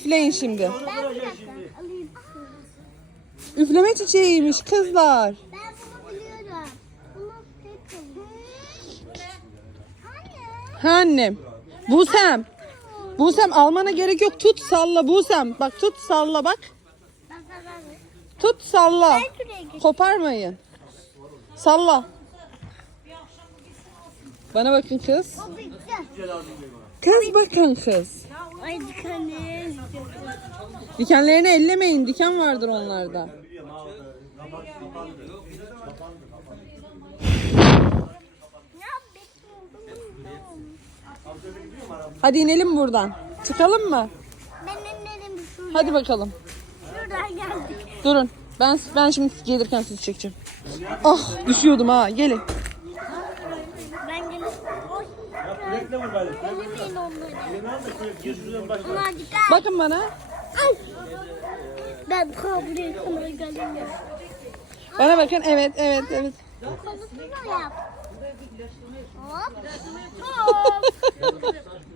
Üfleyin şimdi. Ben bir dakika alayım. Üfleme çiçeğiymiş kızlar. Ben bunu biliyorum. Bunu tek alayım. Hayır. Ha annem. Busem. Busem almana gerek yok. Tut salla Busem. Bak tut salla bak. Tut salla. Koparmayın. Salla. Bana bakın kız. Kız bakın kız. Ay dikkat Dikenlerini ellemeyin. Diken vardır onlarda. Hadi inelim buradan. Çıkalım mı? Ben ellerim şuraya. Hadi bakalım. Şuradan geldik. Durun. Ben ben şimdi gelirken sizi çekeceğim. Ah düşüyordum ha. Gelin. Ben gelip. Oy. Bekle vur bari. Ellemeyin onları. Elini al da şöyle gir şuradan başla. Bunlar dikkat. Bakın bana. Ay. Ben geldim ya. Bana bakın. Evet, evet, evet. Konusunu yap. Hop. Hop.